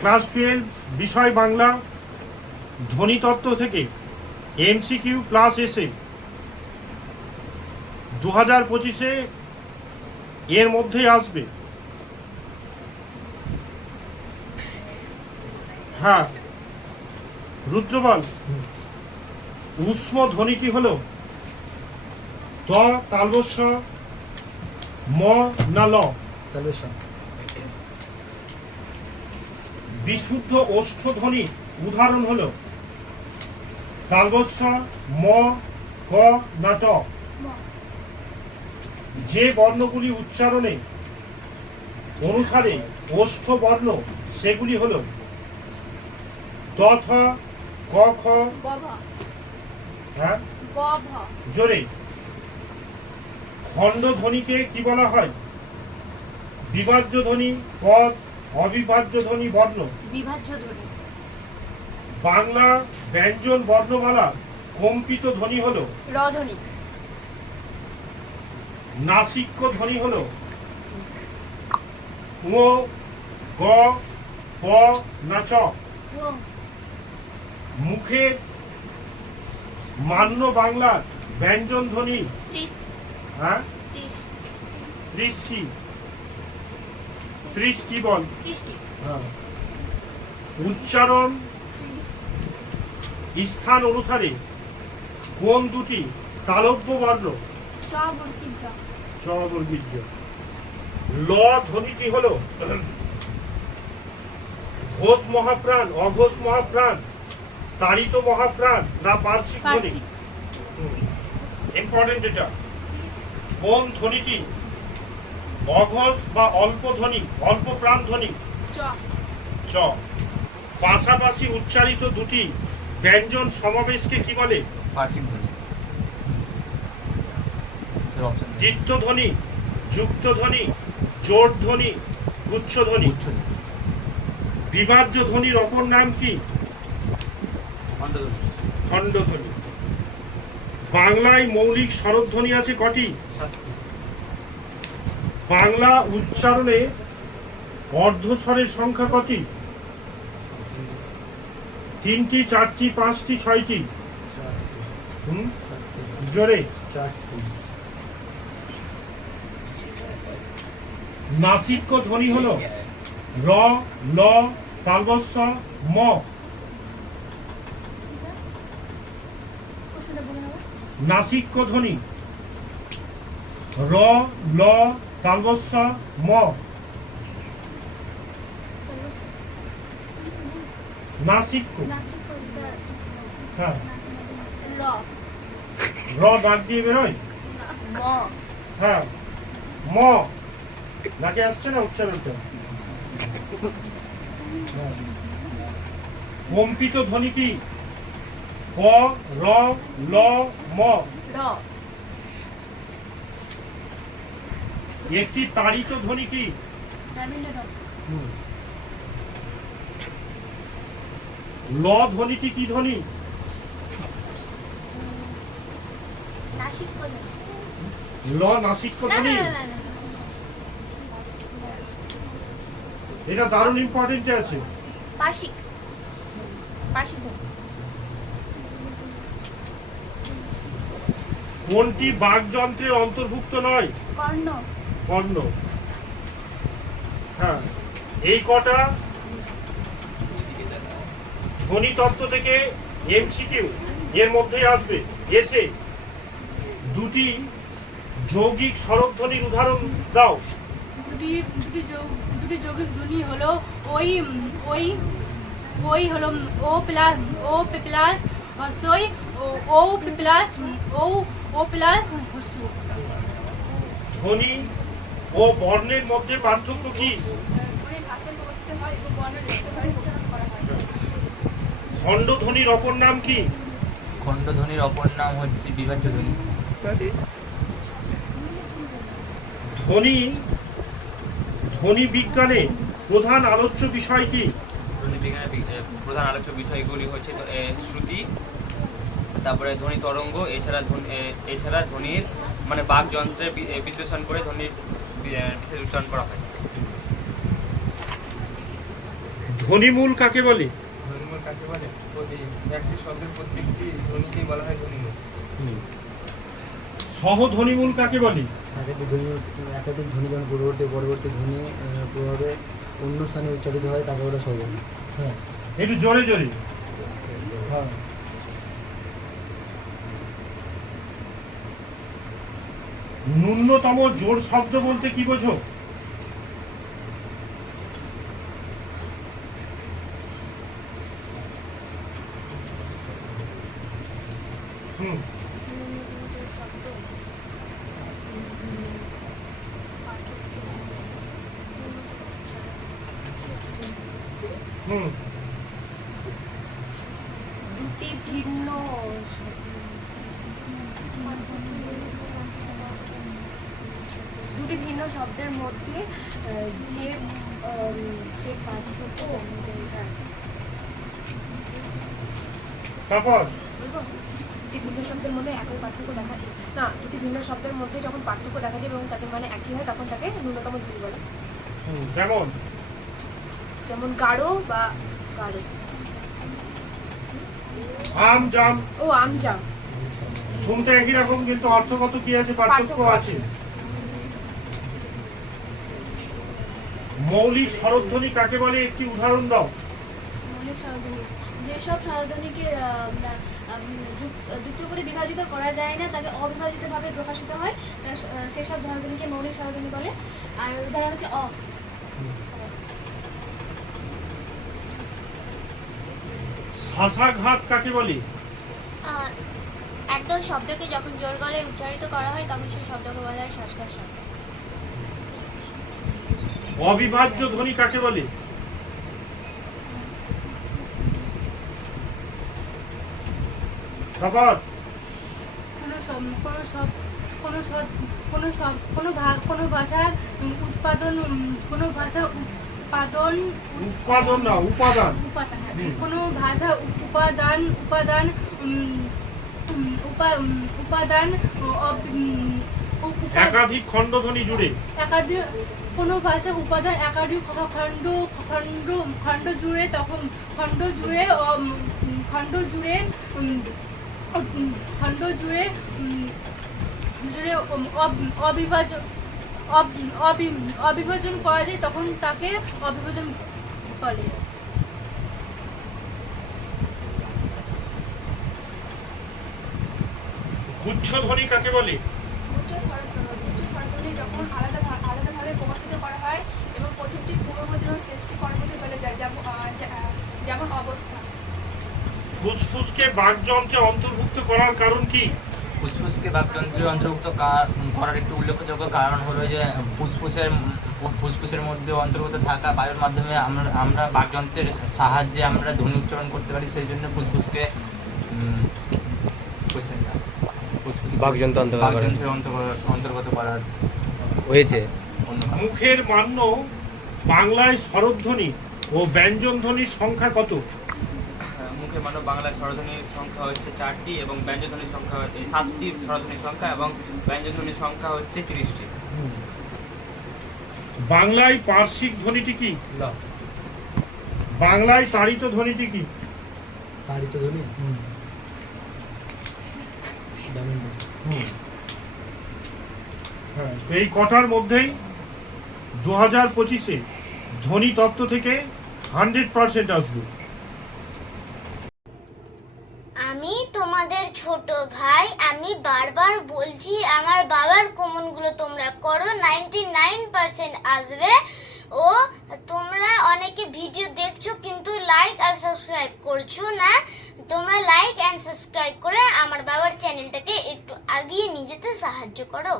Class 12 বিষয় বাংলা ধ্বনিতত্ত্ব থেকে MCQ plus এসে 2025-এ এর মধ্যেই আসবে। হ্যাঁ, রুদ্রবল, উষ্ম ধ্বনিটি হলো দ তালবস্য ম না ল। বিশুদ্ধ ওষ্ঠ ধ্বনি উদাহরণ হলো তালবস্য ম গ না ট। যে বর্ণগুলি উচ্চারণে অনুসারে ওষ্ঠ বর্ণ সেগুলি হলো দ থ ক খ। হ্যাঁ, জোরে। খণ্ড ধ্বনিকে কি বলা হয়? বিভাজ্য ধ্বনি, পদ, অবিভাজ্য ধ্বনি, বর্ণ। বিভাজ্য ধ্বনি। বাংলা ব্যঞ্জন বর্ণমালা কম্পিত ধ্বনি হলো র ধ্বনি। নাসিক্য ধ্বনি হলো ঙ, গ, প না চ। মুখের মান্য বাংলার ব্যঞ্জন ধ্বনি। হ্যাঁ, 30 কি? 30 কি বল? হ্যাঁ। উচ্চারণ স্থান অনুসারে কোন দুটি তালব্য বর্ণ? চ বর্গীয় জ। ল ধ্বনিটি হলো ঘোষ মহাপ্রাণ, অঘোষ মহাপ্রাণ, তাড়িত মহাপ্রাণ না পার্শ্বিক ধ্বনি? ইম্পর্টেন্ট এটা। কোন ধ্বনিটি অঘোষ বা অল্প ধ্বনি, অল্প প্রাণ ধ্বনি? চ। পাশাপাশি উচ্চারিত দুটি ব্যঞ্জন সমাবেশকে কি বলে? পার্শ্বিক ধ্বনি। দ্বিত্ব ধ্বনি, যুক্ত ধ্বনি, জোড় ধ্বনি, গুচ্ছ ধ্বনি। বিভাজ্য ধ্বনির অপর নাম কি? খণ্ড ধ্বনি। বাংলায় মৌলিক স্বরধ্বনি আছে কটি? বাংলা উচ্চারণে অর্ধস্বরের সংখ্যা কটি? 3টি, 4টি, 5টি, 6টি? জোরে। নাসিক্য ধ্বনি হলো র, ল, তালবস্য, ম। নাসিক্য ধ্বনি র, ল, তালবস্য, ম। নাসিক্য। হ্যাঁ, র দাগ দিয়ে বেরোয়। হ্যাঁ, ম নাকি আসছে না উচ্চারণটা? কম্পিত ধ্বনি কি? ক, র, ল, ম। একটি তাড়িত ধ্বনি কি? ল ধ্বনিটি কি ধ্বনি? ল নাসিক্য ধ্বনি। এটা দারুণ ইম্পর্টেন্ট আছে। কোনটি বাকযন্ত্রের অন্তর্ভুক্ত নয়? কর্ণ। হ্যাঁ, এই কটা ধ্বনিতত্ত্ব থেকে এমসিকিউ এর মধ্যেই আসবে। এসে দুটি যৌগিক স্বরধ্বনির উদাহরণ দাও। দুটি যৌগিক ধ্বনি হলো ওই হলো ও প্লাস হসই, ও প্লাস হসু। ধ্বনি ও বর্ণের মধ্যে পার্থক্য কি? খণ্ড ধ্বনির অপর নাম কি? খণ্ড ধ্বনির অপর নাম হচ্ছে বিভাজ্য ধ্বনি। ধ্বনি বিজ্ঞানে প্রধান আলোচ্য বিষয় কি? ধ্বনি বিজ্ঞানের প্রধান আলোচ্য বিষয়গুলি হচ্ছে শ্রুতি, তারপরে ধ্বনি তরঙ্গ, এছাড়া ধ্বনির মানে বাকযন্ত্রে বিশ্লেষণ করে ধ্বনির বিশেষ উচ্চারণ করা হয়। ধ্বনিমূল কাকে বলে? ধ্বনিমূল কাকে বলে? একটি শব্দের প্রত্যেকটি ধ্বনিকেই বলা হয় ধ্বনিমূল। সহধ্বনিমূল কাকে বলে? একাধিক ধ্বনি যখন পরবর্তী ধ্বনি প্রভাবে অন্য স্থানে উচ্চারিত হয় তাকে বলে সহধ্বনি। হ্যাঁ, একটু জোরে জোরে। হ্যাঁ। ন্যূনতম জোর শব্দ বলতে কি বোঝো? হুম হুম দুটি ভিন্ন শব্দের মধ্যে যে যে পার্থক্য তারপর দুটি ভিন্ন শব্দের মধ্যে একই পার্থক্য দেখা না, দুটি ভিন্ন শব্দের মধ্যে যখন পার্থক্য দেখা যায় এবং তাদের মানে একই হয় তখন তাকে ন্যূনতম ধ্বনি বলে। যেমন যেমন গাঢ় বা গাঢ়। আম জাম ও আম জাম শুনতে একই রকম কিন্তু অর্থগত কি আছে? পার্থক্য আছে। মৌলিক স্বরধ্বনি কাকে বলে? একটি উদাহরণ দাও। মৌলিক স্বরধ্বনি যেসব স্বরধ্বনিকে যুক্ত করে বিভাজিত করা যায় না, তাকে অবিভাজিতভাবে প্রকাশিত হয়, সেসব স্বরধ্বনিকে মৌলিক স্বরধ্বনি বলে। আর উদাহরণ হচ্ছে অ। শ্বাসাঘাত কাকে বলে? একদল শব্দকে যখন জোর গলায় উচ্চারিত করা হয় তখন সেই শব্দকে বলা হয় শ্বাসঘাত শব্দ। অবিভাজ্য ধ্বনি কাকে বলে? তারপর কোনো ভাষার উৎপাদন না উপাদান। কোনো ভাষা উপাদান একাধিক খণ্ডধ্বনি জুড়ে কোনো ভাষা উপাদান একাধিক খণ্ড জুড়ে তখন খণ্ড জুড়ে অবিভাজন করা যায় তখন তাকে অবিভাজন বলে। গুচ্ছ ধ্বনি কাকে বলে? উচ্চ স্বরধ্বনি যখন আলাদাভাবে প্রকাশিত করা হয় এবং প্রতিটি পূর্ববর্তী এবং শেষটি পরবর্তী চলে যায়, যেমন অবস্থা। ফুসফুসকে বাকযন্ত্রে অন্তর্ভুক্ত করার কারণ কি? ফুসফুসকে বাকযন্ত্রে অন্তর্ভুক্ত করার একটি উল্লেখযোগ্য কারণ হলো যে ফুসফুসের মধ্যে অন্তর্ভুক্ত থাকা বায়ুর মাধ্যমে আমরা বাকযন্ত্রের সাহায্যে আমরা ধ্বনি উচ্চারণ করতে পারি, সেই জন্য ফুসফুসকে বাকযন্ত্রের অন্তর্গত করা হয়েছে। মুখের মান্য বাংলায় স্বরধ্বনি ও ব্যঞ্জনধ্বনির সংখ্যা কত? মুখের মান্য বাংলায় স্বরধ্বনির সংখ্যা হচ্ছে 4টি এবং ব্যঞ্জনধ্বনির সংখ্যা 7টি স্বরধ্বনির সংখ্যা এবং ব্যঞ্জনধ্বনির সংখ্যা হচ্ছে 30টি। বাংলায় পার্শ্বিক ধ্বনিটি কি? বাংলায় তাড়িত ধ্বনিটি কি? তাড়িত ধ্বনি এই কটার মধ্যেই 2025-এ ধ্বনি তত্ত্ব থেকে 100% আসবে। আমি তোমাদের ছোট ভাই, আমি বারবার বলছি আমার বাবার কমেন্টগুলো তোমরা করো, 99% আসবে। ও তোমরা অনেকে ভিডিও দেখছো কিন্তু লাইক আর সাবস্ক্রাইব করছো না। তোমরা লাইক এন্ড সাবস্ক্রাইব করে আমার বাবার চ্যানেলটাকে একটু আগিয়ে নিয়ে যেতে সাহায্য করো।